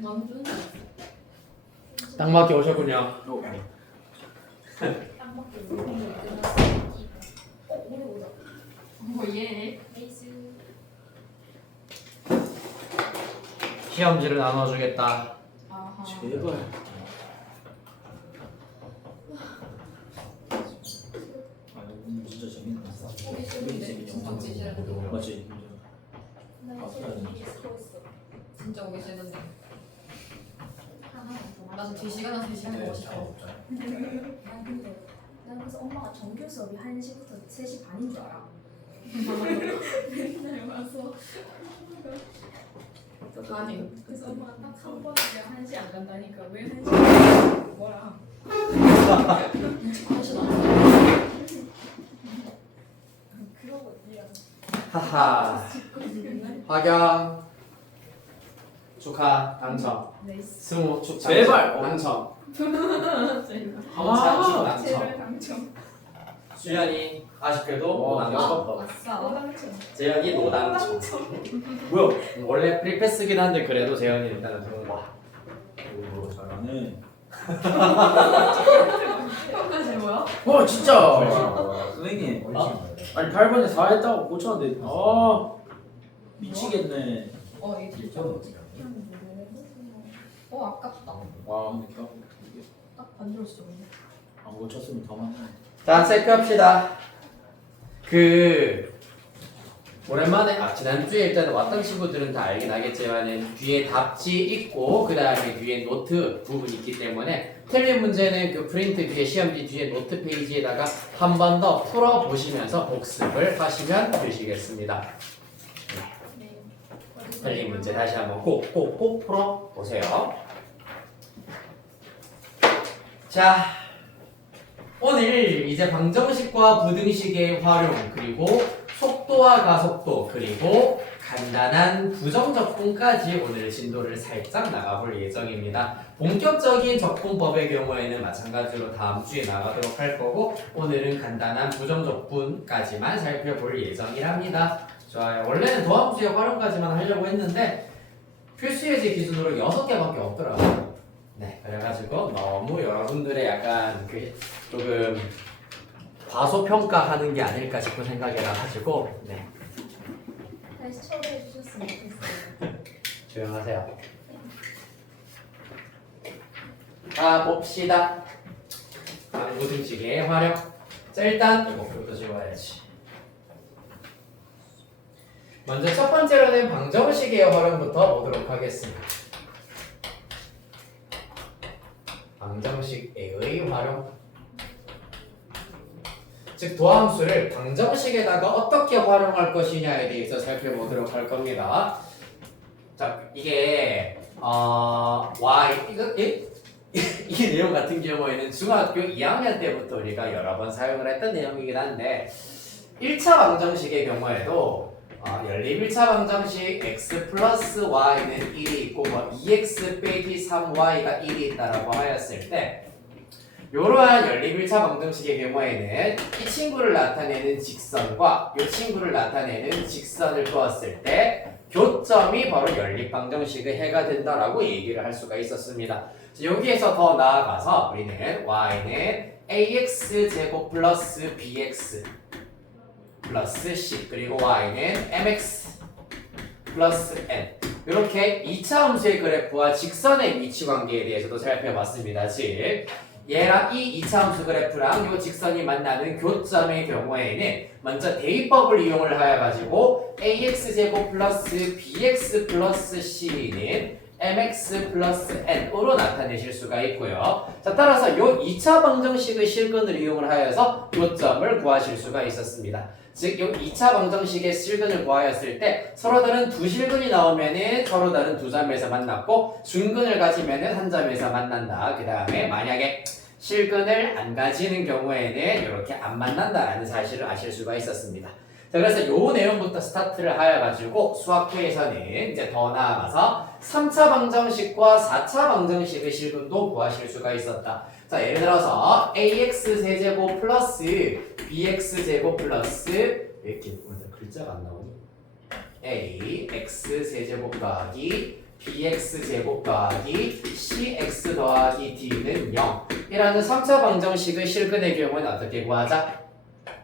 만두는 딱 맞게 오셨군요. 딱 맞게 물건을 끝났어. 오래 보자. 예. 에이스. 시험지를 나눠주겠다. 아하. 제발. 아 오늘 진짜 재밌다. 오기 싫은데 진짜 오기 싫은데. 맞지? 나 이제 쓰고 있어. 진짜 오기 싫은데. 나도 2시간, 3시간 보고 싶어. 난 근데 난 그래서 엄마가 정규 수업이 1시부터 3시 반인 줄 알아. 맨날 와서 아니. 그래서 엄마가 딱 한 번에 1시 안 간다니까 왜 1시 뭐라. 하시나? 그러고 미안. 하하. 화경 축하 당첨. 네이스. 승우 축하. 제발! 당첨. 제발 함찬 당첨. 제발 당첨. 수연이 아쉽게도 와, 노당첨. 아싸. 당첨. 재현이 노당첨. 뭐야? 원래 프리패스긴 한데 그래도 재현이 일단은 통과. 오 잘하네. 평가제 뭐야? 와 진짜. 선생님. 아니 8번에 4 했다고 고쳤는데 미치겠네. 이게 진짜 아깝다. 와 근데 그냥 이게 딱 반대로 진짜 없네. 안 고쳤으면 더 많네. 자 체크합시다. 오랜만에 지난주에 일단 왔던 친구들은 다 알긴 하겠지만은 뒤에 답지 있고 그 다음에 뒤에 노트 부분이 있기 때문에 틀린 문제는 그 프린트 뒤에 시험지 뒤에 노트 페이지에다가 한 번 더 풀어보시면서 복습을 하시면 되시겠습니다. 틀린 문제 다시 한번 꼭 풀어보세요. 자, 오늘 이제 방정식과 부등식의 활용 그리고 속도와 가속도 그리고 간단한 부정적분까지 오늘 진도를 살짝 나가볼 예정입니다. 본격적인 적분법의 경우에는 마찬가지로 다음 주에 나가도록 할 거고 오늘은 간단한 부정적분까지만 살펴볼 예정이랍니다. 좋아요. 원래는 다음 주에 활용까지만 하려고 했는데 필수예제 기준으로 6개밖에 없더라고요. 네, 그래가지고 너무 여러분들의 약간 조금 과소평가하는 게 아닐까 싶은 생각이라 가지고 네. 다시 초대해 주셨으면 좋겠어요. 조용하세요. 자 봅시다. 부등식의 활용. 자 일단 이거부터 지워야지. 먼저 첫 번째로는 방정식의 활용부터 보도록 하겠습니다. 방정식의 활용. 즉 도함수를 방정식에다가 어떻게 활용할 것이냐에 대해서 살펴보도록 할 겁니다. 자 이게 이 내용 같은 경우에는 중학교 2학년 때부터 우리가 여러 번 사용을 했던 내용이긴 한데 1차 방정식의 경우에도 연립 1차 방정식 x 플러스 y는 1이 있고 2x 빼기 3y가 1이 있다라고 하였을 때 이러한 연립 1차 방정식의 경우에는 이 친구를 나타내는 직선과 이 친구를 나타내는 직선을 두었을 때 교점이 바로 연립 방정식의 해가 된다라고 얘기를 할 수가 있었습니다. 여기에서 더 나아가서 우리는 y는 ax 제곱 플러스 bx 플러스 c 그리고 y는 mx 플러스 n 이렇게 2차 함수의 그래프와 직선의 위치 관계에 대해서도 살펴봤습니다. 즉 얘랑 이 2차 함수 그래프랑 이 직선이 만나는 교점의 경우에는 먼저 대입법을 이용을 하여 가지고 ax 제곱 플러스 bx 플러스 c는 mx 플러스 n으로 나타내실 수가 있고요. 자 따라서 이 2차 방정식의 실근을 이용을 하여서 교점을 구하실 수가 있었습니다. 즉, 이 2차 방정식의 실근을 구하였을 때 서로 다른 두 실근이 나오면은 서로 다른 두 점에서 만났고 중근을 가지면은 한 점에서 만난다. 그 다음에 만약에 실근을 안 가지는 경우에는 이렇게 안 만난다라는 사실을 아실 수가 있었습니다. 자, 그래서 요 내용부터 스타트를 하여가지고 수학회에서는 이제 더 나아가서 3차 방정식과 4차 방정식의 실근도 구하실 수가 있었다. 자, 예를 들어서 ax 세제곱 플러스 bx 제곱 플러스 왜 이렇게 글자가 안 나오니? ax 세제곱 더하기 bx 제곱 더하기 cx 더하기 d는 0 이라는 3차 방정식의 실근의 경우는 어떻게 구하자?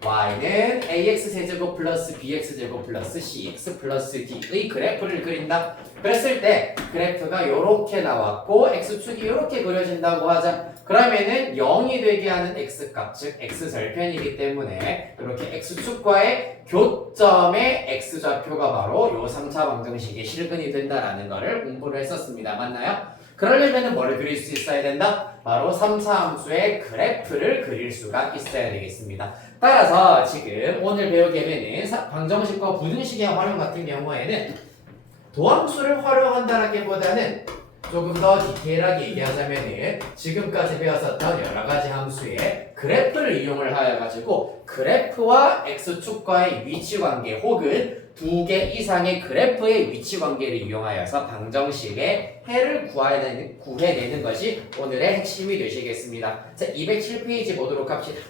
y는 ax 세제곱 플러스 bx 제곱 플러스 cx 플러스 d의 그래프를 그린다. 그랬을 때 그래프가 이렇게 나왔고 x축이 이렇게 그려진다고 하자. 그러면은 0이 되게 하는 x값, 즉 x절편이기 때문에 이렇게 x축과의 교점의 x좌표가 바로 요 3차 방정식의 실근이 된다라는 거를 공부를 했었습니다. 맞나요? 그러려면 뭐를 그릴 수 있어야 된다? 바로 3차 함수의 그래프를 그릴 수가 있어야 되겠습니다. 따라서 지금 오늘 배우게 되는 방정식과 부등식의 활용 같은 경우에는 도함수를 활용한다라기보다는 조금 더 디테일하게 얘기하자면은 지금까지 배웠었던 여러 가지 함수의 그래프를 이용을 하여 가지고 그래프와 x축과의 위치 관계 혹은 두 개 이상의 그래프의 위치 관계를 이용하여서 방정식의 해를 구해내는 것이 오늘의 핵심이 되시겠습니다. 자, 207페이지 보도록 합시다.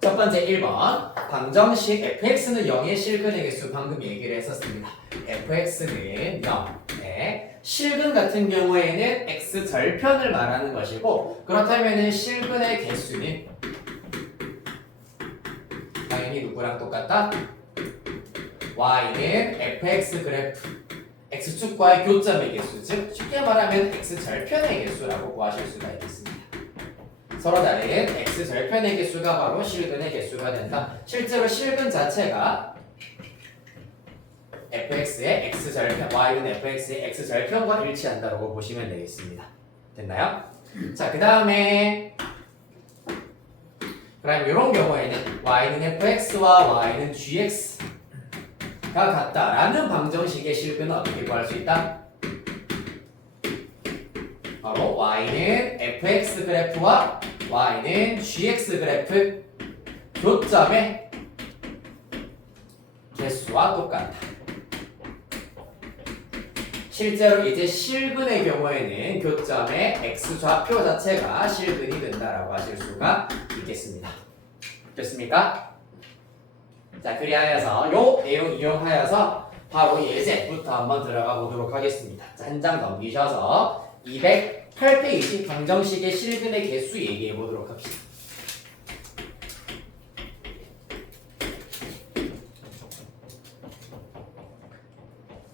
첫 번째 1번 방정식 fx는 0의 실근의 개수 방금 얘기를 했었습니다. fx는 0. 네. 실근 같은 경우에는 x절편을 말하는 것이고 그렇다면 실근의 개수는 당연히 누구랑 똑같다? y는 fx 그래프 x축과의 교점의 개수 즉 쉽게 말하면 x절편의 개수라고 구하실 수가 있겠습니다. 서로 다른 x절편의 개수가 바로 실근의 개수가 된다. 실제로 실근 자체가 fx의 x절편, y는 fx의 x절편과 일치한다고 보시면 되겠습니다. 됐나요? 자, 그 다음에 그럼 이런 경우에는 y는 fx와 y는 gx가 같다라는 방정식의 실근은 어떻게 구할 수 있다? 바로 y는 fx 그래프와 y는 gx 그래프 교점의 개수와 똑같다. 실제로 이제 실근의 경우에는 교점의 x좌표 자체가 실근이 된다라고 하실 수가 있겠습니다. 됐습니까? 자, 그리하여서 요 내용 이용하여서 바로 예제부터 한번 들어가 보도록 하겠습니다. 자, 한 장 넘기셔서 208페이지 방정식의 실근의 개수 얘기해 보도록 합시다.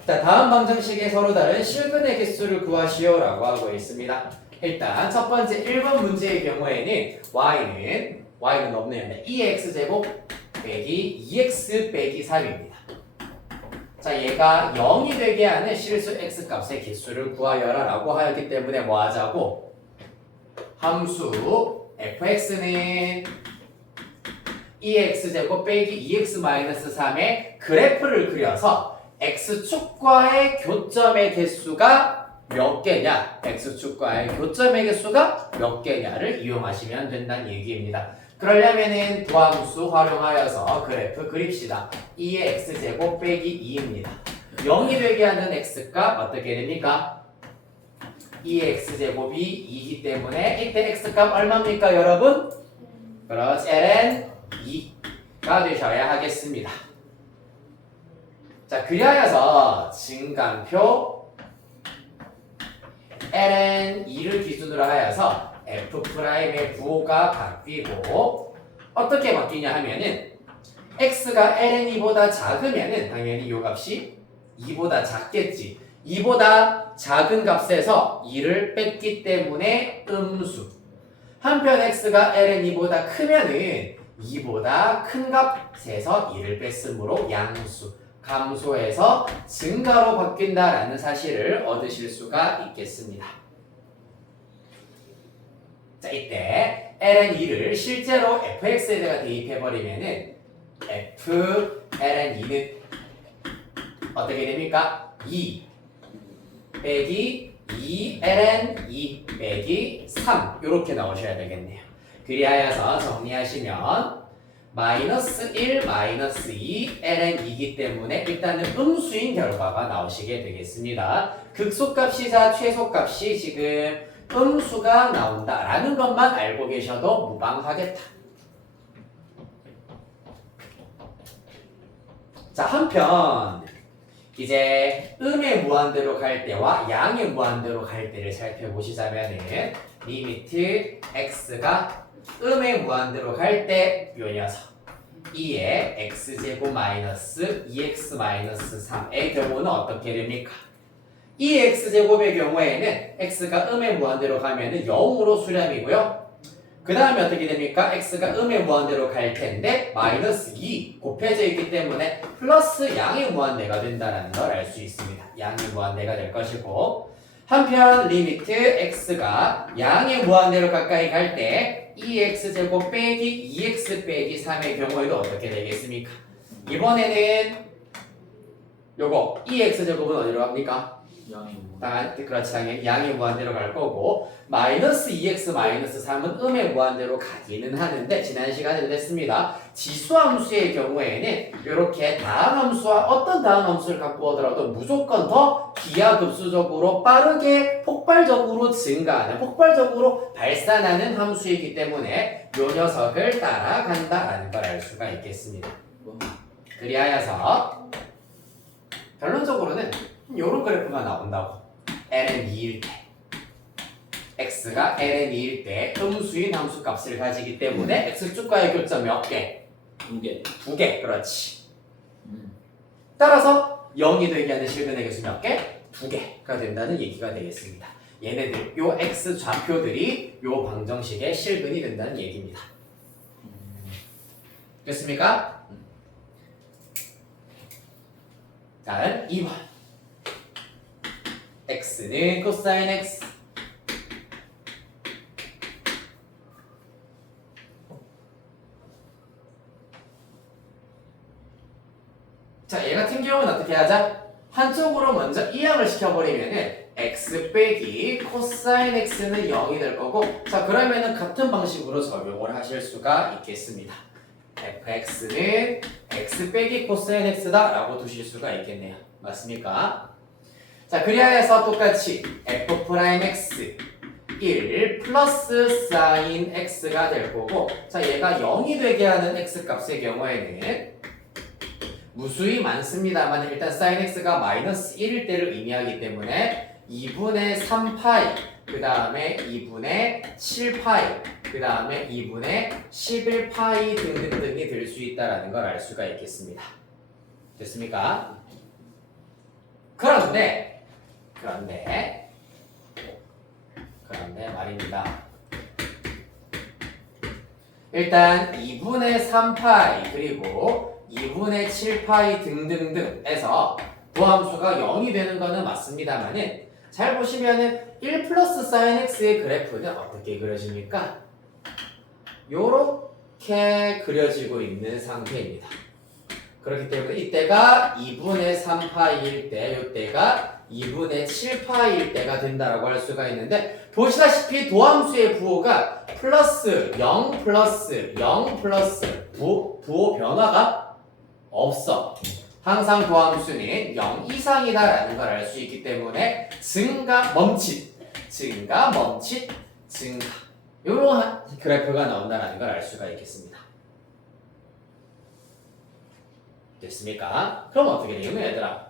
자, 다음 방정식에 서로 다른 실근의 개수를 구하시오라고 하고 있습니다. 일단 첫 번째 1번 문제의 경우에는 y는 없네요. 2x제곱 빼기 2x 빼기 3입니다. 자, 얘가 0이 되게 하는 실수 x값의 개수를 구하여라 라고 하였기 때문에 뭐 하자고? 함수 fx는 2x제곱 빼기 2x-3의 그래프를 그려서 x축과의 교점의 개수가 몇 개냐, x축과의 교점의 개수가 몇 개냐를 이용하시면 된다는 얘기입니다. 그러려면은 도함수 활용하여서 그래프 그립시다. 2의 x제곱 빼기 2입니다. 0이 되게 하는 x값 어떻게 됩니까? 2의 x제곱이 2이기 때문에 이때 x값 얼마입니까 여러분? 그렇지, ln 2가 되셔야 하겠습니다. 자, 그리하여서 증간표 ln 2를 기준으로 하여서 f'의 부호가 바뀌고 어떻게 바뀌냐 하면은 x가 ln 2보다 작으면은 당연히 이 값이 2보다 작겠지. 2보다 작은 값에서 2를 뺐기 때문에 음수. 한편 x가 ln 2보다 크면은 2보다 큰 값에서 2를 뺐으므로 양수. 감소해서 증가로 바뀐다라는 사실을 얻으실 수가 있겠습니다. 자, 이때 ln2를 실제로 fx에다가 대입해버리면은 f ln2는 어떻게 됩니까? 2 빼기 2 ln2 빼기 3 이렇게 나오셔야 되겠네요. 그리하여서 정리하시면 마이너스 1, 마이너스 2, ln 2이기 때문에 일단은 음수인 결과가 나오시게 되겠습니다. 극소값이자 최소값이 지금 음수가 나온다라는 것만 알고 계셔도 무방하겠다. 자, 한편 이제 음의 무한대로 갈 때와 양의 무한대로 갈 때를 살펴보시자면은 리미트 x가 음의 무한대로 갈 때 요 녀석 2의 x제곱 마이너스 2x 마이너스 3의 경우는 어떻게 됩니까? 2x제곱의 경우에는 x가 음의 무한대로 가면은 0으로 수렴이고요. 그 다음에 어떻게 됩니까? x가 음의 무한대로 갈 텐데 마이너스 2 곱해져 있기 때문에 플러스 양의 무한대가 된다는 걸 알 수 있습니다. 양의 무한대가 될 것이고 한편 리미트 x가 양의 무한대로 가까이 갈 때 2x제곱 빼기 2x 빼기 3의 경우에도 어떻게 되겠습니까? 이번에는 요거 2x제곱은 어디로 갑니까? 양이 뭐. 그렇지 당연히 양의 무한대로 갈 거고 마이너스 2x 마이너스 3은 음의 무한대로 가기는 하는데 지난 시간에도 했습니다. 지수함수의 경우에는 이렇게 다항함수와 어떤 다항함수를 갖고 오더라도 무조건 더 기하급수적으로 빠르게 폭발적으로 증가하는 폭발적으로 발산하는 함수이기 때문에 이 녀석을 따라간다라는 걸 알 수가 있겠습니다. 그리하여서 결론적으로는 요런 그래프가 나온다고. ln 2일 때 x가 ln 2일 때 음수인 함수 값을 가지기 때문에 x축과의 교점 몇 개? 2개. 2개. 그렇지. 따라서 0이 되게 하는 실근의 개수 몇 개? 2개가 된다는 얘기가 되겠습니다. 얘네들 요 x 좌표들이 요 방정식의 실근이 된다는 얘기입니다. 됐습니까? 다음 2번. x는 코사인 x 자, 얘 같은 경우는 어떻게 하자? 한쪽으로 먼저 이항을 시켜버리면은 x 빼기 코사인 x는 0이 될 거고 자 그러면은 같은 방식으로 적용을 하실 수가 있겠습니다. fx는 x 빼기 코사인 x다 라고 두실 수가 있겠네요. 맞습니까? 자 그리하여서 똑같이 f'x 1 플러스 사인 x가 될 거고 자 얘가 0이 되게 하는 x 값의 경우에는 무수히 많습니다만 일단 사인 x가 마이너스 1일 때를 의미하기 때문에 2분의 3파이 그 다음에 2분의 7파이 그 다음에 2분의 11파이 등등등이 될 수 있다는 걸 알 수가 있겠습니다. 됐습니까? 그런데 말입니다. 일단 2분의 3파이 그리고 2분의 7파이 등등등에서 도함수가 0이 되는 거는 맞습니다만은 잘 보시면은 1 플러스 사인 x의 그래프는 어떻게 그려집니까? 요렇게 그려지고 있는 상태입니다. 그렇기 때문에 이때가 2분의 3파이일 때 이때가 2분의 7파이일 때가 된다라고 할 수가 있는데 보시다시피 도함수의 부호가 플러스 0 플러스 0 플러스 부호 변화가 없어. 항상 도함수는 0 이상이다라는 걸 알 수 있기 때문에 증가 멈칫 증가 멈칫 증가 이러한 그래프가 나온다는 걸 알 수가 있겠습니다. 됐습니까? 그럼 어떻게 되는 거야 얘들아?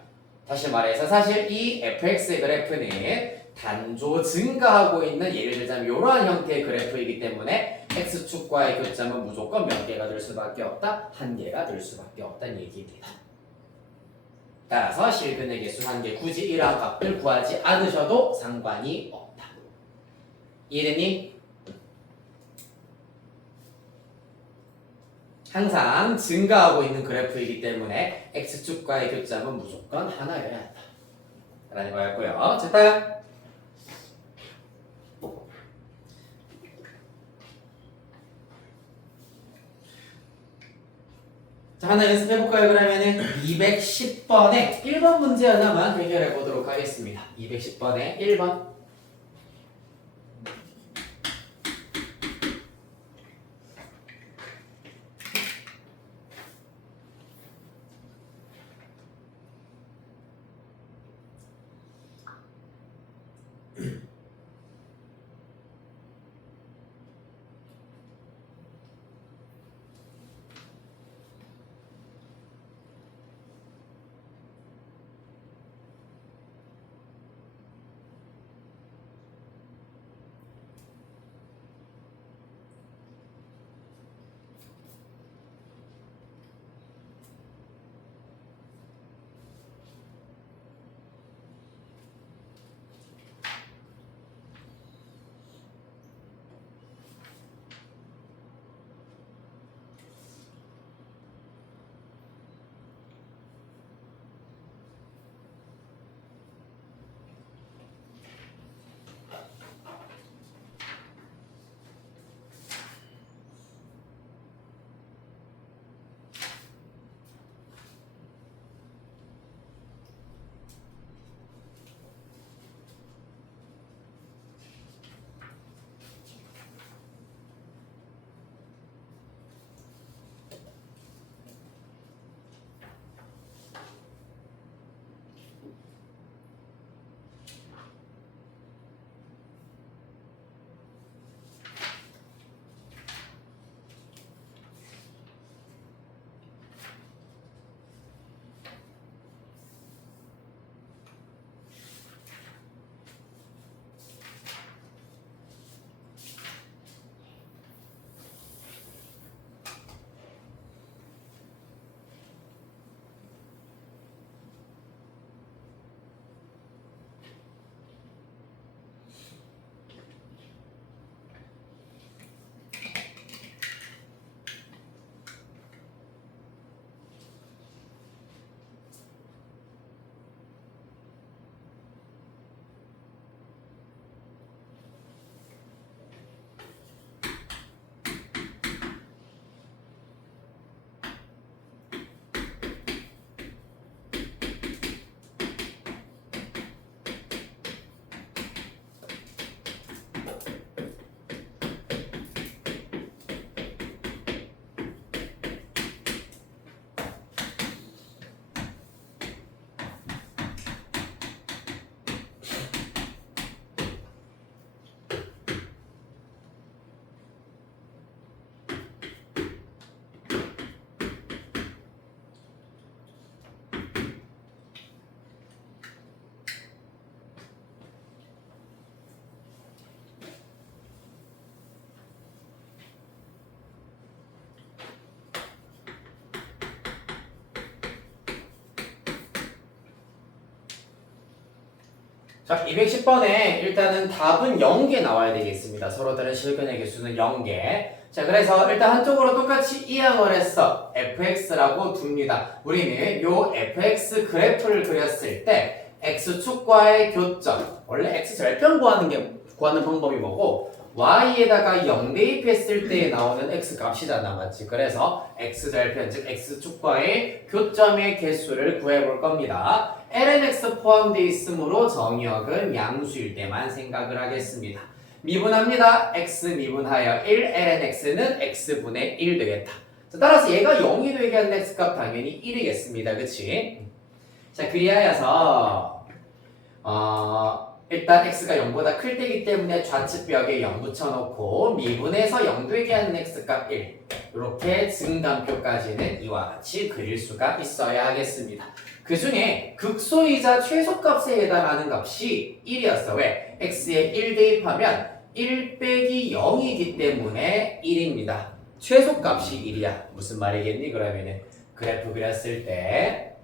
다시 말해서 사실 이 fx 그래프는 단조 증가하고 있는 예를 들자면 이러한 형태의 그래프이기 때문에 x축과의 교점은 무조건 몇 개가 될 수밖에 없다? 한 개가 될 수밖에 없다는 얘기입니다. 따라서 실근의 개수 한 개 굳이 이러한 값을 구하지 않으셔도 상관이 없다. 이해됐니? 항상 증가하고 있는 그래프이기 때문에 x축과의 교점은 무조건 하나여야 한다. 라는 거였고요. 자, 다음. 자, 하나 연습해볼까요? 그러면은 210번에 1번 문제 하나만 해결해 보도록 하겠습니다. 210번에 1번. 자, 210번에 일단은 답은 0개 나와야 되겠습니다. 서로 다른 실근의 개수는 0개. 자, 그래서 일단 한쪽으로 똑같이 이항을 했어. fx라고 둡니다. 우리는 요 fx 그래프를 그렸을 때 x축과의 교점. 원래 x절편 구하는 방법이 뭐고 y에다가 0 대입했을 때 나오는 x 값이잖아, 맞지? 그래서 x절편, 즉 x축과의 교점의 개수를 구해볼 겁니다. lnx 포함되어 있으므로 정의역은 양수일 때만 생각을 하겠습니다. 미분합니다. x 미분하여 1, lnx는 x분의 1 되겠다. 자, 따라서 얘가 0이 되게 하는 x값 당연히 1이겠습니다. 그치? 자, 그리하여서 일단 x가 0보다 클 때기 때문에 좌측벽에 0 붙여놓고 미분해서 0 되게 하는 x값 1 이렇게 증감표까지는 이와 같이 그릴 수가 있어야 하겠습니다. 그 중에 극소이자 최소값에 해당하는 값이 1이었어. 왜? x에 1 대입하면 1 빼기 0이기 때문에 1입니다. 최소값이 1이야. 무슨 말이겠니? 그러면은 그래프 그렸을 때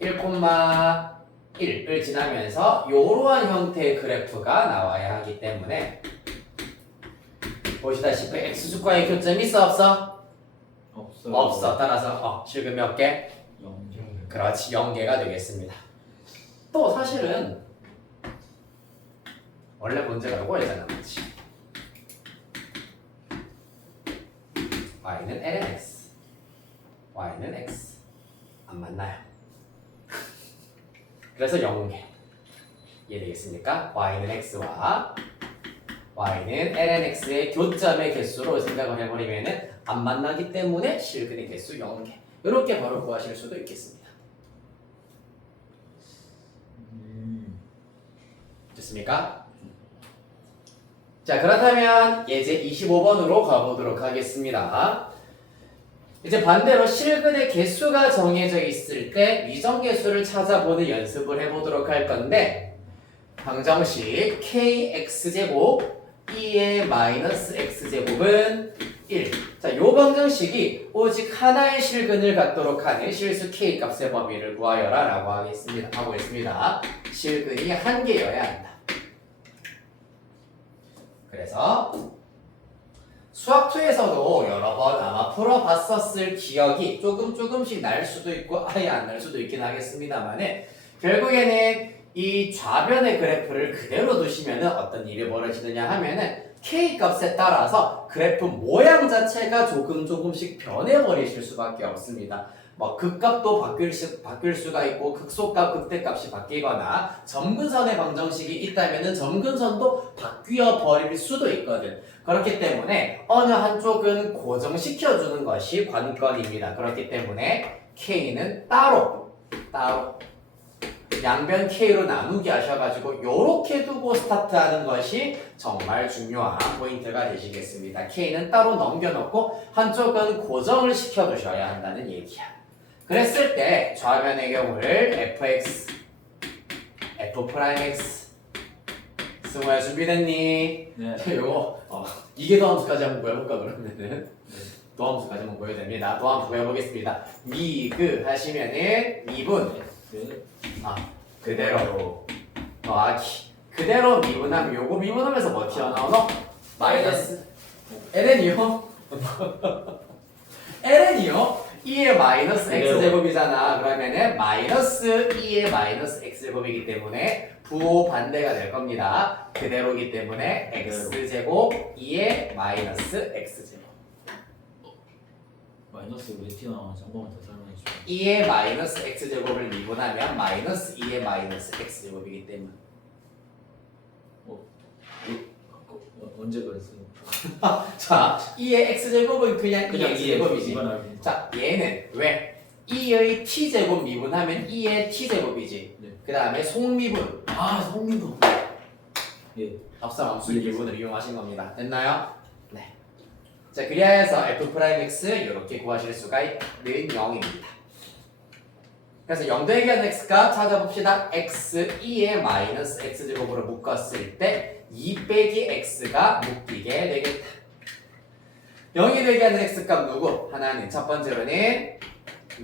1,1을 지나면서 이러한 형태의 그래프가 나와야 하기 때문에 보시다시피 x축과의 교점이 있어 없어? 없어요. 없어. 따라서 실근 몇 개? 0. 그렇지, 0개가 되겠습니다. 또 사실은 원래 문제가 이거였잖아, 그렇지? y는 lnx, y는 x 안 맞나요? 그래서 0개 이해되겠습니까? y는 x와 y는 lnx의 교점의 개수로 생각을 해버리면 안 만나기 때문에 실근의 개수 0개 이렇게 바로 구하실 수도 있겠습니다. 됐습니까? 자, 그렇다면 예제 25번으로 가보도록 하겠습니다. 이제 반대로 실근의 개수가 정해져 있을 때 미정개수를 찾아보는 연습을 해보도록 할 건데 방정식 kx제곱 2의 마이너스 x제곱은 1. 자, 요 방정식이 오직 하나의 실근을 갖도록 하는 실수 k값의 범위를 구하여라 라고 하고 있습니다. 실근이 한 개여야 한다. 그래서 수학2에서도 여러 번 아마 풀어봤었을 기억이 조금씩 날 수도 있고 아예 안 날 수도 있긴 하겠습니다만 결국에는 이 좌변의 그래프를 그대로 두시면 어떤 일이 벌어지느냐 하면은 K값에 따라서 그래프 모양 자체가 조금씩 변해버리실 수밖에 없습니다. 뭐 극값도 바뀔 수가 있고 극소값, 극대값이 바뀌거나 점근선의 방정식이 있다면 점근선도 바뀌어 버릴 수도 있거든. 그렇기 때문에 어느 한쪽은 고정시켜주는 것이 관건입니다. 그렇기 때문에 K는 따로 양변 K로 나누게 하셔가지고 요렇게 두고 스타트하는 것이 정말 중요한 포인트가 되시겠습니다. K는 따로 넘겨놓고 한쪽은 고정을 시켜두셔야 한다는 얘기야. 그랬을 때 좌변의 경우를 fx, f'x 승우야 준비됐니? 네. 요거 이게 도함수까지 한번 보여볼까 그러면은 도함수까지 한번 보여야 됩니다. 도함수 보여보겠습니다. 미그 하시면은 미분 그대로 더하기 그대로 미분하면 요거 미분하면서 뭐 튀어나오노? 마이너스 ln이요? ln이요? 2의 마이너스 x제곱이잖아. 그러면은 마이너스 2의 마이너스 x제곱이기 때문에 부호 반대가 될 겁니다. 그대로기 때문에 x제곱 2의 마이너스 x제곱 마이너스 왜 튀어나오는지 한 번만 더 설명해 주세요. 2의 마이너스 x제곱을 미분하면 마이너스 2의 마이너스 x제곱이기 때문에 언제 그랬어요? 자, 2의 x제곱은 그냥 2의 x제곱이지. 이번 자, 얘는 왜? 2의 t제곱 미분하면 2의 t제곱이지. 네. 그 다음에 속미분. 속미분. 예. 합성함수 미분을 이용하신 겁니다. 됐나요? 네. 자, 그리하여서 f'x 이렇게 구하실 수가 있는 0입니다. 그래서 0 더하기 하는 x값 찾아봅시다. x 2의 마이너스 x제곱으로 묶었을 때 2 빼기 x가 묶이게 되겠다. 0이 되게 하는 x값 누구? 하나는 첫 번째로는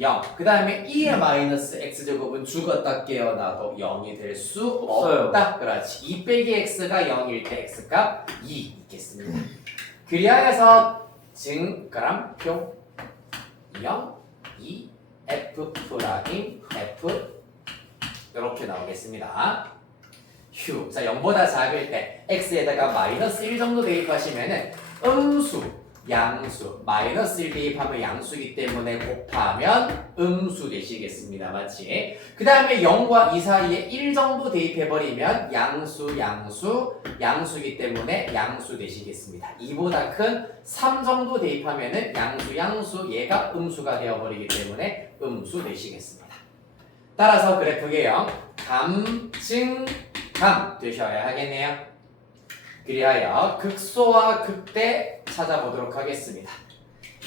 0. 그 다음에 2의 마이너스 x제곱은 죽었다 깨어나도 0이 될 수 없어요. 없다. 그렇지. 2 빼기 x가 0일 때 x값 2 있겠습니다. 그리하여서 증가람표 0, 2, f 프라임 f 이렇게 나오겠습니다. 휴. 자, 0보다 작을 때 x에다가 마이너스 1 정도 대입하시면은 음수, 양수, 마이너스 1 대입하면 양수이기 때문에 곱하면 음수 되시겠습니다. 맞지? 그 다음에 0과 2 사이에 1 정도 대입해버리면 양수, 양수, 양수이기 때문에 양수 되시겠습니다. 2보다 큰 3 정도 대입하면은 양수, 양수, 얘가 음수가 되어버리기 때문에 음수 되시겠습니다. 따라서 그래프 개형 감, 증, 감 되셔야 하겠네요. 그리하여 극소와 극대 찾아보도록 하겠습니다.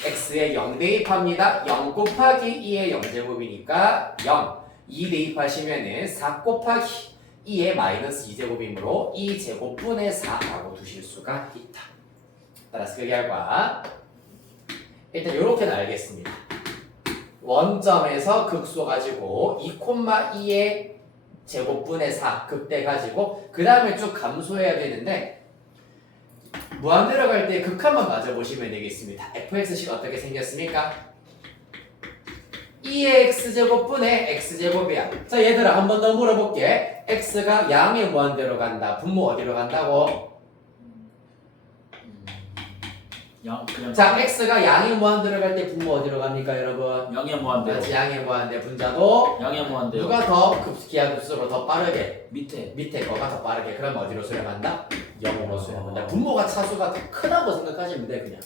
x에 0 대입합니다. 0 곱하기 2의 0제곱이니까 0. 2 대입하시면은 4 곱하기 2의 마이너스 2제곱이므로 2제곱분의 4라고 두실 수가 있다. 따라서 그 결과 일단 이렇게 나열겠습니다. 원점에서 극소 가지고 2,2의 제곱분의 4 극대 가지고 그 다음에 쭉 감소해야 되는데 무한대로 갈 때 극한만 맞아보시면 되겠습니다. fx식 어떻게 생겼습니까? 2의 x제곱분의 x제곱이야. 자 얘들아 한 번 더 물어볼게. x가 양의 무한대로 간다. 분모 어디로 간다고? 그냥 자 x가 양의 무한대로 갈 때 분모 어디로 갑니까 여러분? 양의 무한대로. 그렇지, 양의 무한대 분자도 양의 무한대로. 누가 더 기하급수로 더 빠르게 밑에 거가 더 빠르게 그럼 어디로 수렴한다? 0으로 수렴한다. 분모가 차수가 더 크다고 생각하시면 돼 그냥.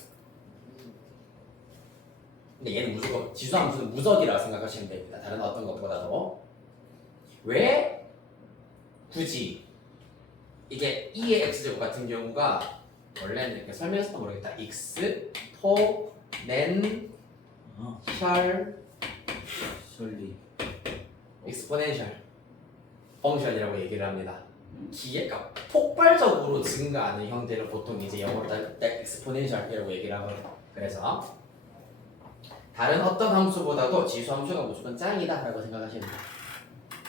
근데 얘는 무조건 지수함수는 무적이라고 생각하시면 됩니다. 다른 어떤 것보다도. 왜 굳이 이게 2의 x제곱 같은 경우가 원래는 이렇게 설명해서 모르겠다. x, 포, 넨, 셜, 설리. 익스포넨셜 펑션이라고 얘기를 합니다. 기계가 폭발적으로 증가하는 형태를 보통 이제 영어로 다 익스포넨셜이라고 얘기를 하거든요. 그래서 다른 어떤 함수보다도 지수 함수가 무조건 짱이다라고 생각하시면 돼요.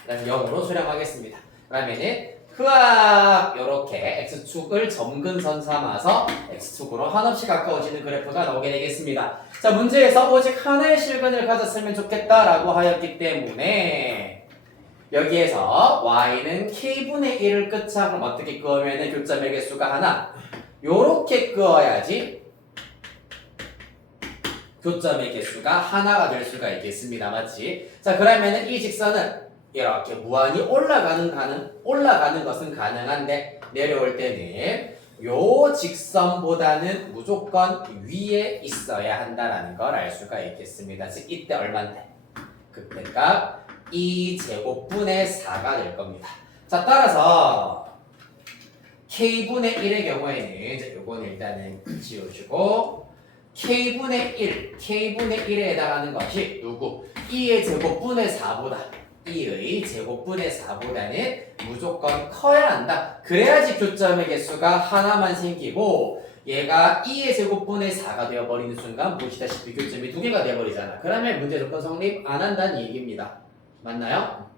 그래서 0으로 수렴하겠습니다. 그러면은 흐악 이렇게 x축을 점근선 삼아서 x축으로 한없이 가까워지는 그래프가 나오게 되겠습니다. 자 문제에서 오직 하나의 실근을 가졌으면 좋겠다라고 하였기 때문에 여기에서 y는 k분의 1을 끄자. 그럼 어떻게 끄으면 교점의 개수가 하나 요렇게 끄어야지 교점의 개수가 하나가 될 수가 있겠습니다. 맞지? 자 그러면은 이 직선은 이렇게 무한히 올라가는 것은 가능한데 내려올 때는 요 직선보다는 무조건 위에 있어야 한다라는 걸 알 수가 있겠습니다. 즉 이때 얼마인데? 그때가 2제곱분의 4가 될 겁니다. 자 따라서 k분의 1의 경우에는 이제 요거는 일단은 지워주고 k분의 1에 해당하는 것이 누구? 2의 제곱분의 4보다 2의 제곱분의 4보다는 무조건 커야 한다. 그래야지 교점의 개수가 하나만 생기고 얘가 2의 제곱분의 4가 되어버리는 순간 보시다시피 교점이 2개가 되어버리잖아. 그러면 문제 조건 성립 안 한다는 얘기입니다. 맞나요?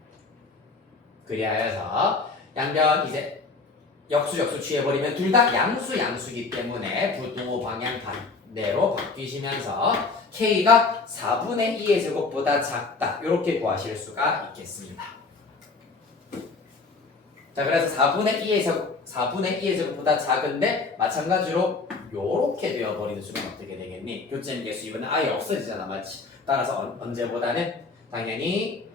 그리하여서 양변 이제 역수 취해버리면 둘 다 양수이기 때문에 부등호 방향 반대로 바뀌시면서 k가 4분의 2의 제곱보다 작다. 이렇게 구하실 수가 있겠습니다. 자, 그래서 4분의 2의 제곱보다 작은데 마찬가지로 요렇게 되어버리는 수는 어떻게 되겠니? 교점 개수 이번엔 아예 없어지잖아. 맞지? 따라서 언제보다는 당연히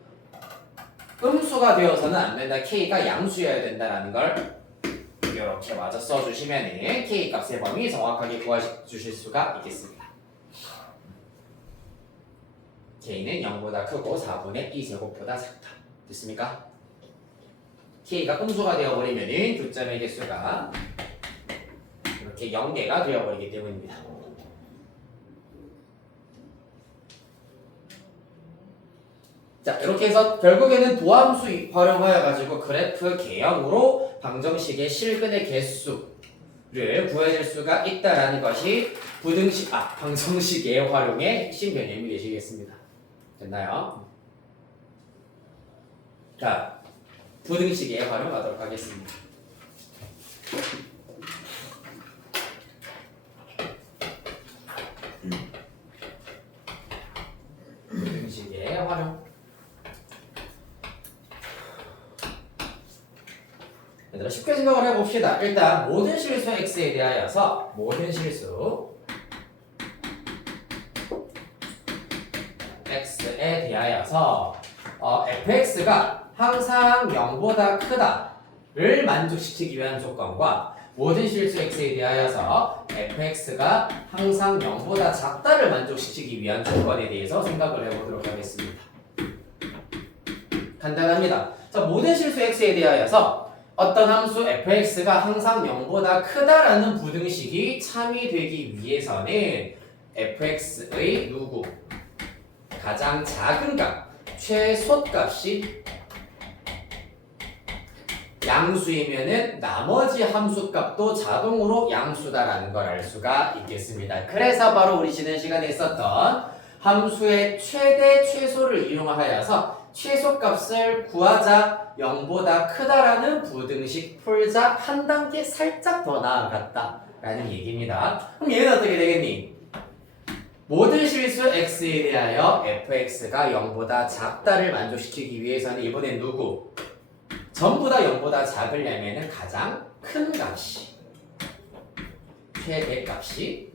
음수가 되어서는 안 된다. k가 양수여야 된다라는 걸 이렇게 마저 써주시면 k 값의 범위 정확하게 구해주실 수가 있겠습니다. k는 0보다 크고 4분의 2 제곱보다 작다. 됐습니까? k가 음수가 되어버리면 교점의 개수가 이렇게 0개가 되어버리기 때문입니다. 자 이렇게 해서 결국에는 도함수 활용하여 가지고 그래프 개형으로 방정식의 실근의 개수를 구해낼 수가 있다라는 것이 방정식의 활용의 핵심 개념이 되시겠습니다. 됐나요? 자, 부등식에 활용하도록 하겠습니다. 부등식의 활용. 얘들아 쉽게 생각을 해봅시다. 일단 모든 실수 x에 대하여서 모든 실수 x에 대하여서 fx가 항상 0보다 크다를 만족시키기 위한 조건과 모든 실수 x에 대하여서 fx가 항상 0보다 작다를 만족시키기 위한 조건에 대해서 생각을 해보도록 하겠습니다. 간단합니다. 자, 모든 실수 x에 대하여서 어떤 함수 fx가 항상 0보다 크다라는 부등식이 참이되기 위해서는 fx의 누구? 가장 작은 값, 최소값이 양수이면은 나머지 함수값도 자동으로 양수다라는 걸 알 수가 있겠습니다. 그래서 바로 우리 지난 시간에 있었던 함수의 최대 최소를 이용하여서 최소값을 구하자 0보다 크다라는 부등식 풀자 한 단계 살짝 더 나아갔다라는 얘기입니다. 그럼 얘는 어떻게 되겠니? 모든 실수 x에 대하여 fx가 0보다 작다를 만족시키기 위해서는 이번엔 누구? 전부 다 0보다 작으려면 가장 큰 값이 최대값이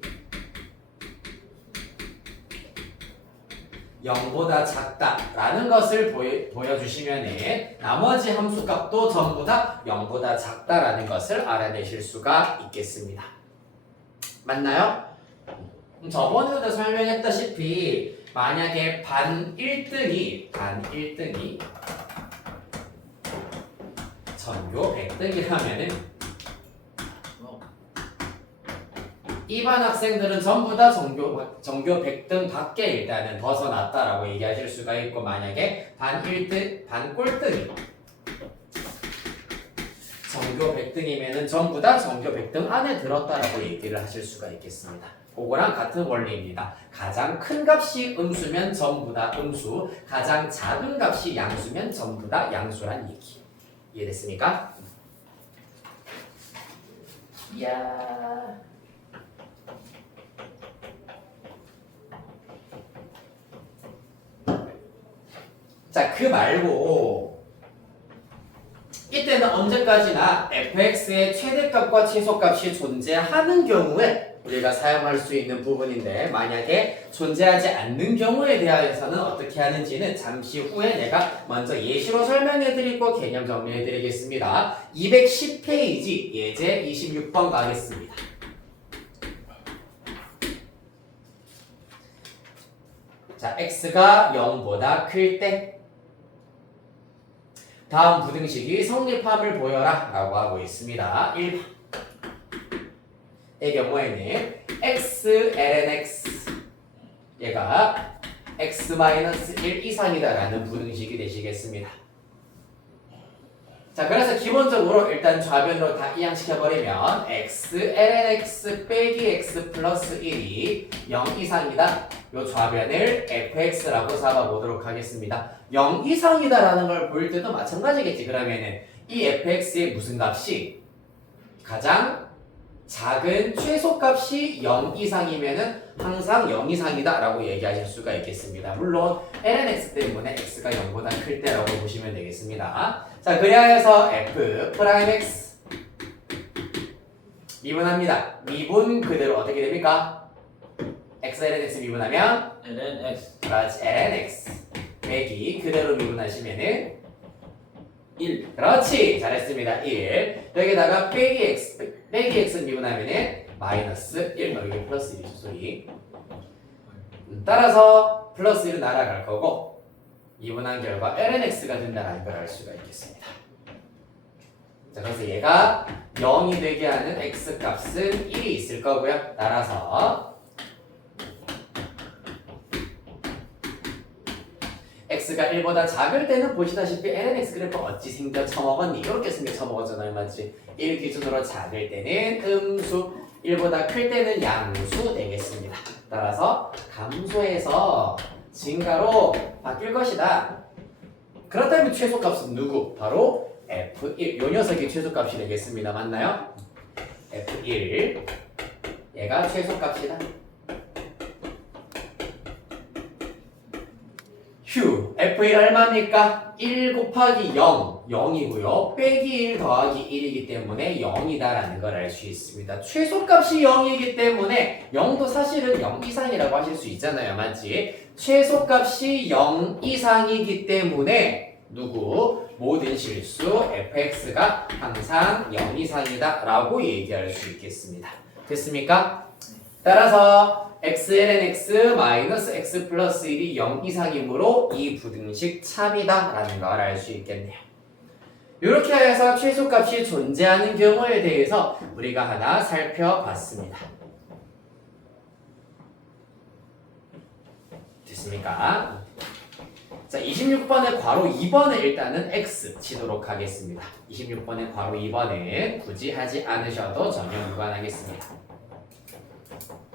0보다 작다라는 것을 보여주시면 나머지 함수값도 전부 다 0보다 작다라는 것을 알아내실 수가 있겠습니다. 맞나요? 저번에도 설명했다시피 만약에 반 1등이 전교 100등이라면은 이 반 학생들은 전부 다 전교 100등 밖에 일단은 벗어났다라고 얘기하실 수가 있고, 만약에 반 1등, 반 꼴등이 전교 100등이면은 전부 다 전교 100등 안에 들었다라고 얘기를 하실 수가 있겠습니다. 그거랑 같은 원리입니다. 가장 큰 값이 음수면 전부 다 음수, 가장 작은 값이 양수면 전부 다 양수란 얘기. 이해됐습니까? 이야. 자, 그 말고 이때는 언제까지나 fx의 최대값과 최소값이 존재하는 경우에 우리가 사용할 수 있는 부분인데, 만약에 존재하지 않는 경우에 대하여서는 어떻게 하는지는 잠시 후에 내가 먼저 예시로 설명해 드리고 개념 정리해 드리겠습니다. 210페이지 예제 26번 가겠습니다. 자, x가 0보다 클 때 다음 부등식이 성립함을 보여라 라고 하고 있습니다. 1번의 경우에는 x ln x 얘가 x-1 이상이다 라는 부등식이 되시겠습니다. 자, 그래서 기본적으로 일단 좌변으로 다 이항시켜버리면 x ln x 빼기 x 플러스 1이 0 이상이다. 요 좌변을 fx라고 잡아보도록 하겠습니다. 0 이상이다라는 걸 보일 때도 마찬가지겠지. 그러면은 이 fx의 무슨 값이 가장 작은 최소값이 0 이상이면은 항상 0 이상이다 라고 얘기하실 수가 있겠습니다. 물론 ln x 때문에 x가 0보다 클 때라고 보시면 되겠습니다. 자, 그래서 f 프라임 x 미분합니다. 미분 그대로 어떻게 됩니까? x ln x 미분하면 ln x 그렇지, ln x 빼기 그대로 미분하시면은 1 그렇지, 잘했습니다. 1 여기다가 빼기 x 미분하면은 마이너스 1 여기 플러스 1이죠. 소리 따라서 플러스 1은 날아갈 거고 미분한 결과 ln x가 된다는 걸 알 수가 있겠습니다. 자, 그래서 얘가 0이 되게 하는 x 값은 1이 있을 거고요. 따라서 x가 1보다 작을 때는 보시다시피 ln x 그래프 어찌 생겨 처먹었니? 이렇게 생겨 처먹었잖아요. 맞지? 1 기준으로 작을 때는 음수, 1보다 클 때는 양수 되겠습니다. 따라서 감소해서 증가로 바뀔 것이다. 그렇다면 최소값은 누구? 바로 F1. 요 녀석이 최소값이 되겠습니다. 맞나요? F1. 얘가 최소값이다. 휴, F1 얼마입니까? 1 곱하기 0, 0이고요. 빼기 1 더하기 1이기 때문에 0이다라는 걸 알 수 있습니다. 최소값이 0이기 때문에 0도 사실은 0 이상이라고 하실 수 있잖아요. 맞지? 최소값이 0 이상이기 때문에 누구? 모든 실수 fx가 항상 0 이상이다 라고 얘기할 수 있겠습니다. 됐습니까? 따라서 x ln x 마이너스 x 플러스 1이 0 이상이므로 이 부등식 참이다 라는 걸 알 수 있겠네요. 이렇게 해서 최소값이 존재하는 경우에 대해서 우리가 하나 살펴봤습니다. 됐습니까? 자, 26번의 괄호 2번에 일단은 x 치도록 하겠습니다. 26번의 괄호 2번은 굳이 하지 않으셔도 전혀 무관하겠습니다.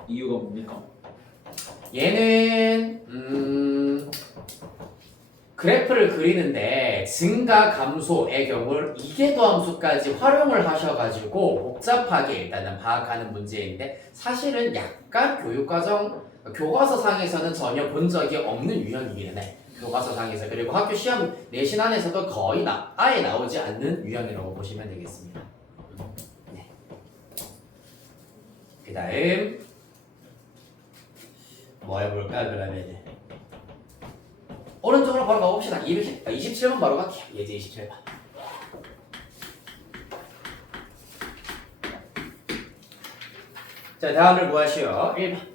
이유가 뭡니까? 얘는 그래프를 그리는데 증가 감소의 경우를 이계도함수까지 활용을 하셔가지고 복잡하게 일단은 파악하는 문제인데 사실은 약간 교과서상에서는 전혀 본 적이 없는 유형이기는 해. 교과서상에서. 그리고 학교 시험 내신 안에서도 거의 아예 나오지 않는 유형이라고 보시면 되겠습니다. 네. 그 다음 뭐 해볼까 그러면 오른쪽으로 바로 가봅시다. 27번 바로 갈게요. 예제 27번. 자, 다음을 구하시오. 1번.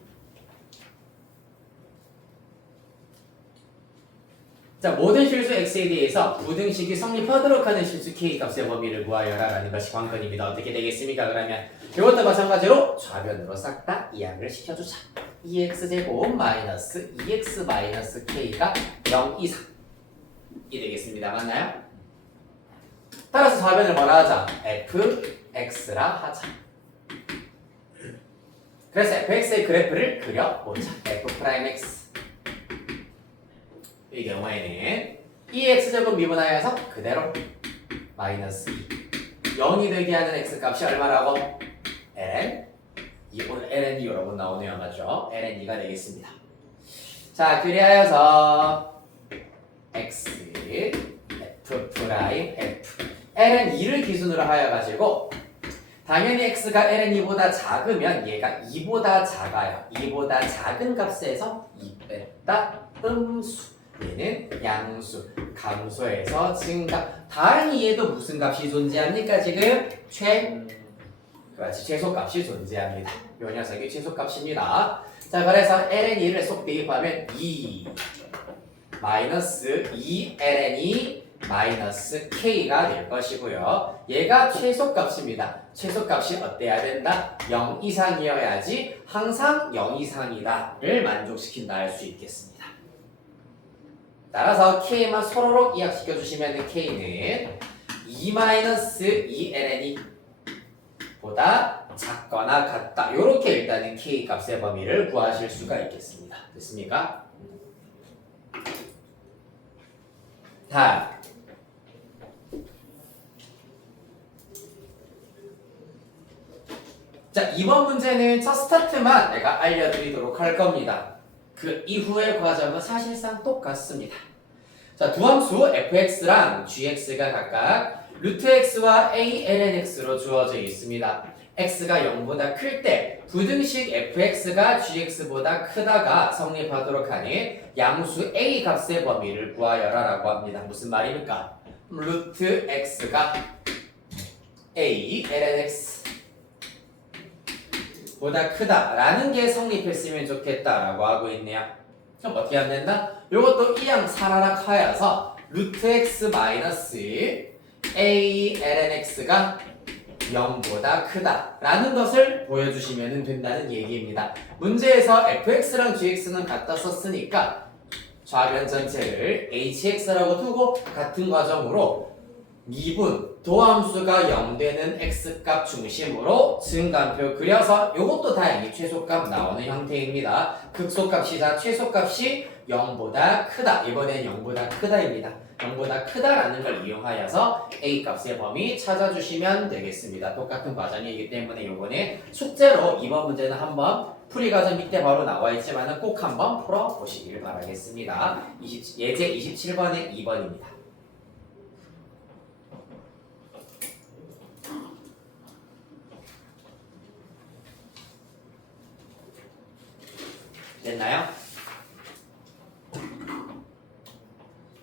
자, 모든 실수 x에 대해서 부등식이 성립하도록 하는 실수 k 값의 범위를 구하여라 라는 것이 관건입니다. 어떻게 되겠습니까? 그러면 이것도 마찬가지로 좌변으로 싹 다 이항을 시켜주자. 2x제곱 마이너스 2x 마이너스 k가 0 이상이 되겠습니다. 맞나요? 따라서 좌변을 뭐라 하자? fx라 하자. 그래서 fx의 그래프를 그려보자. f'x 이 경우에는 2x제곱 미분하여서 그대로 마이너스 2 0이 되게 하는 x값이 얼마라고? ln 오늘 ln이 여러 번 나오네요. 맞죠? ln2가 되겠습니다. 자, 그리하여서 x f 프라임 f ln2를 기준으로 하여 가지고 당연히 x가 ln2보다 작으면 얘가 2보다 작아요. 2보다 작은 값에서 2 뺐다 음수. 얘는 양수, 감소해서 증가. 다행히 얘도 무슨 값이 존재합니까? 지금 그렇지, 최소값이 존재합니다. 요 녀석이 최소값입니다. 자, 그래서 ln2를 쏙 대입하면 2 마이너스 2 ln2 마이너스 k가 될 것이고요. 얘가 최소값입니다. 최소값이 어때야 된다? 0 이상이어야지 항상 0 이상이다를 만족시킨다 할 수 있겠습니다. 따라서 k만 서로록 이항시켜 주시면 k는 2-2 ln이 보다 작거나 같다. 이렇게 일단은 k 값의 범위를 구하실 수가 있겠습니다. 됐습니까? 다음. 자, 이번 문제는 첫 스타트만 내가 알려드리도록 할 겁니다. 그 이후의 과정은 사실상 똑같습니다. 자, 두 함수 fx랑 gx가 각각 루트 x와 a ln x로 주어져 있습니다. x가 0보다 클 때 부등식 fx가 gx보다 크다가 성립하도록 하는 양수 a 값의 범위를 구하여라 라고 합니다. 무슨 말입니까? 루트 x가 a ln x 보다 크다라는 게 성립했으면 좋겠다라고 하고 있네요. 그럼 어떻게 하면 된다? 요것도 이항 사라락 하여서 루트 x 마이너스 a ln x가 0보다 크다라는 것을 보여주시면 된다는 얘기입니다. 문제에서 fx랑 gx는 같다 썼으니까 좌변 전체를 hx라고 두고 같은 과정으로 미분 도함수가 0 되는 x값 중심으로 증가표 그려서 이것도 다행히 최소값 나오는 형태입니다. 극소값이자 최소값이 0보다 크다. 이번엔 0보다 크다입니다. 0보다 크다라는 걸 이용하여서 A값의 범위 찾아주시면 되겠습니다. 똑같은 과정이기 때문에 이번에 숙제로 이번 문제는 한번 풀이 과정 밑에 바로 나와 있지만 꼭 한번 풀어보시길 바라겠습니다. 예제 27번에 2번입니다. 됐나요?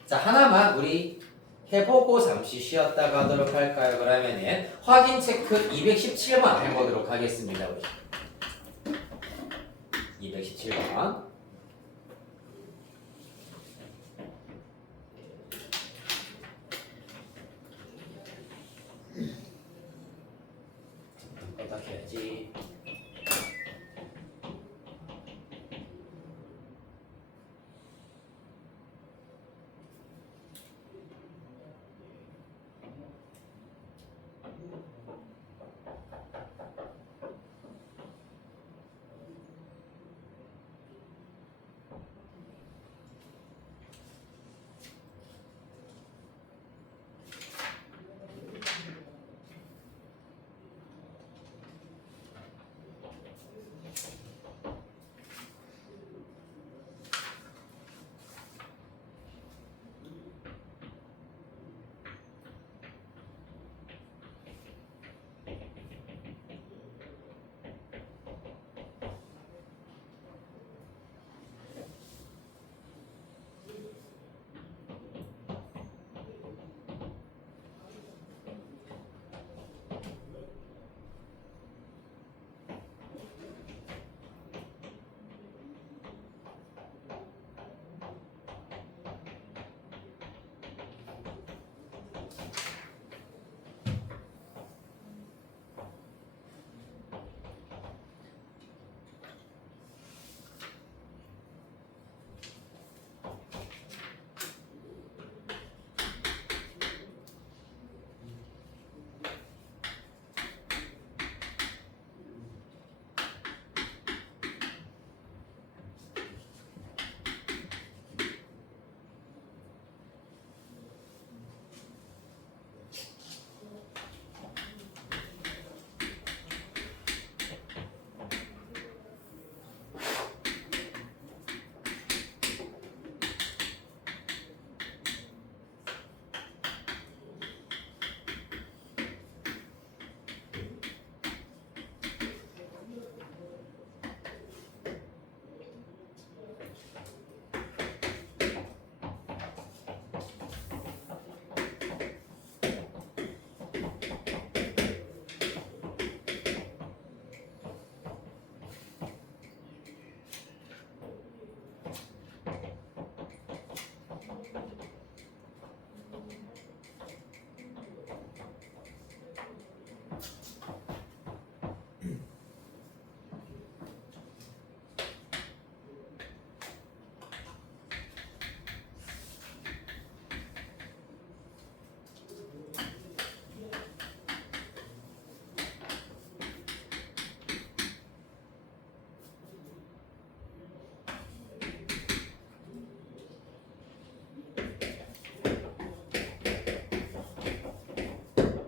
자, 하나만 우리 해보고 잠시 쉬었다가 하도록 할까요? 그러면은 확인 체크 217번 해보도록 하겠습니다. 우리 217번. 껐다 켜야지.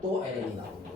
또 ln이 나오고.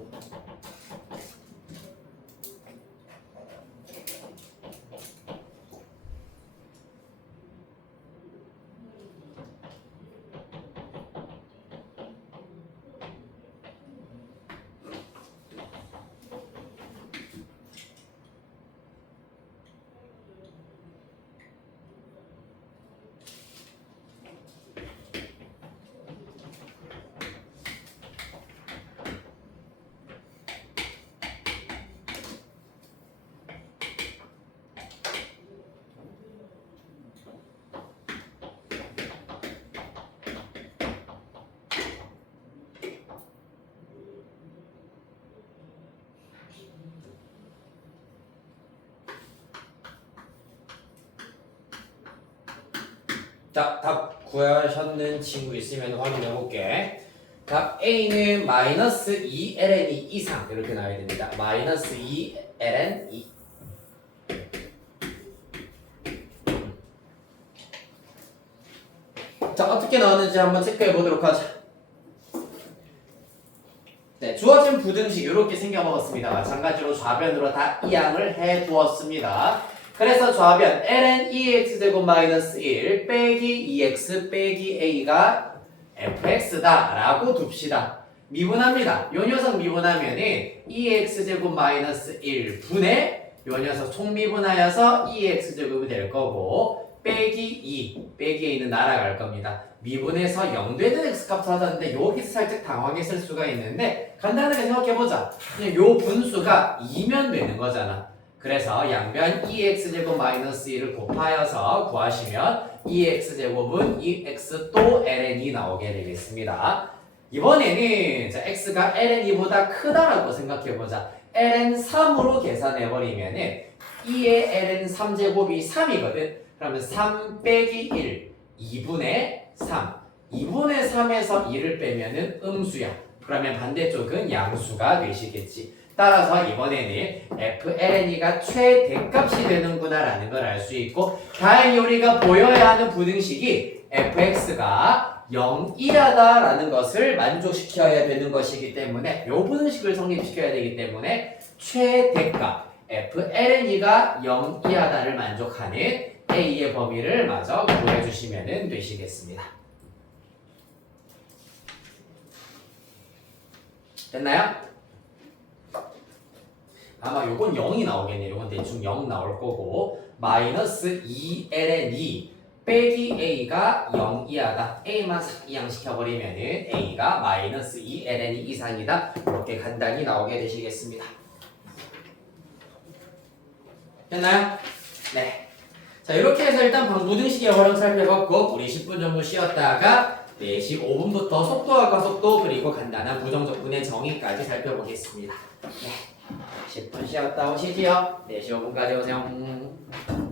자, 답 구하셨는 친구 있으면 확인해 볼게. 값 A는 마이너스 2ln 이상 이렇게 나와야 됩니다. 마이너스 2ln 2. 자, 어떻게 나오는지 한번 체크해 보도록 하죠. 네, 주어진 부등식 이렇게 생겨 먹었습니다. 마찬가지로 좌변으로 다 이항을 해 두었습니다. 그래서 좌변 ln 2x 제곱 마이너스 1 빼기 2x 빼기 a가 fx다 라고 둡시다. 미분합니다. 요 녀석 미분하면은 2x 제곱 마이너스 1 분의 요 녀석 총미분하여서 2x 제곱이 될 거고 빼기 2 빼기 a는 날아갈 겁니다. 미분해서 0 되는 x값 찾았는데 여기서 살짝 당황했을 수가 있는데 간단하게 생각해보자. 그냥 요 분수가 2면 되는 거잖아. 그래서 양변 2x제곱 마이너스 1을 곱하여서 구하시면 2x제곱은 2x 또 ln이 나오게 되겠습니다. 이번에는 자, x가 ln이보다 크다라고 생각해보자. ln 3으로 계산해버리면은 2의 ln 3제곱이 3이거든. 그러면 3 빼기 1, 2분의 3. 2분의 3에서 1을 빼면은 음수야. 그러면 반대쪽은 양수가 되시겠지. 따라서 이번에는 FLNE가 최대값이 되는구나 라는 걸 알 수 있고 다행히 우리가 보여야 하는 부등식이 fx가 0 이하다 라는 것을 만족시켜야 되는 것이기 때문에 이 부등식을 성립시켜야 되기 때문에 최대값 FLNE가 0 이하다를 만족하는 A의 범위를 마저 구해주시면 되시겠습니다. 됐나요? 아마 요건 0이 나오겠네요. 요건 대충 0 나올 거고 마이너스 2ln2 빼기 a가 0 이하다. a만 이항시켜버리면은 a가 마이너스 2ln2 이상이다. 이렇게 간단히 나오게 되시겠습니다. 됐나요? 네. 자, 이렇게 해서 일단 방부등식의 활용 살펴봤고 우리 10분 정도 쉬었다가 4시 5분부터 속도와 가속도 그리고 간단한 부정적분의 정의까지 살펴보겠습니다. 네. 10분 쉬었다 오시지요. 4시 5분까지 오세요.